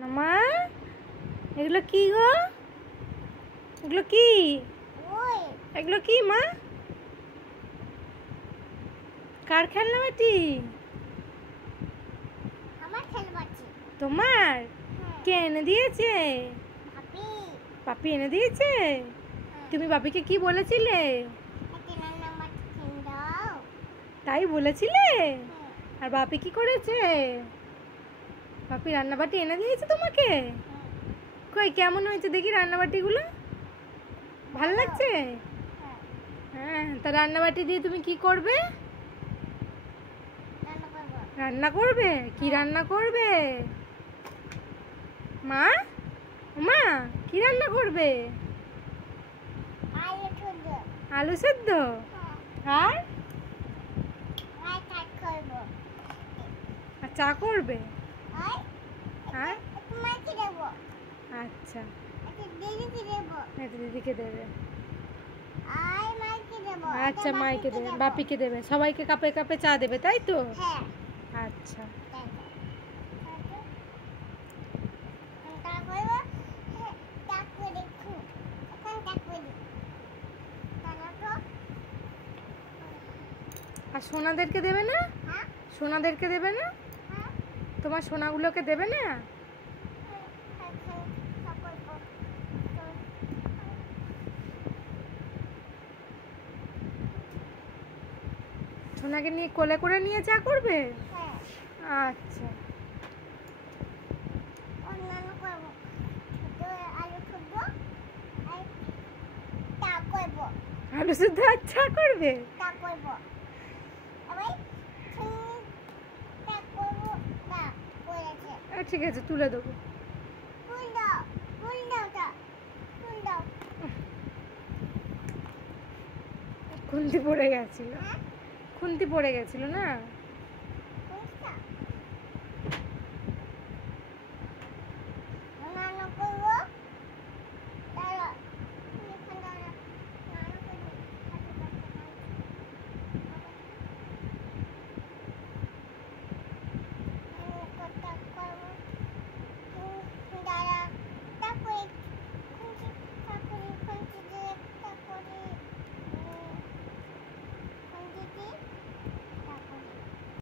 সোনামা, এগুলো কি গো? এগুলো কি? এগুলো কি মা? কার খেলনা বাটি? তোমার? কে এনে দিয়েছে? পাপি এনে দিয়েছে? তুমি বাপিকে কি বলেছিলে? তাই বলেছিলে? আর বাপি কি করেছে? বাপি রান্নাবাটি এনে দিয়েছে তোমাকে? কই কেমন হয়েছে দেখি রান্নাবাটিগুলো? ভালো লাগছে? হ্যাঁ, তা রান্নাবাটি দিয়ে তুমি কি করবে? রান্না করবে? কি রান্না করবে মা? মা কি রান্না করবে? আলু সেদ্ধ। আর চা করবে? আর আচ্ছা, দিদিকে দেবে। আচ্ছা, মাইকে দেবে, বাপিকে দেবে, সবাইকে কাপে কাপে চা দেবে, তাই তো? আচ্ছা, আর সোনাদেরকে দেবে না? সোনাদেরকে দেবে না? তোমার সোনাগুলোকে দেবে না? সোনাকে নিয়ে কোলে করে নিয়ে চা করবে? আচ্ছা, আলু সেদ্ধ আর চা করবে? ঠিক আছে, তুলে দেবো। খুন্তি পড়ে গেছিল, খুন্তি পড়ে গেছিল না?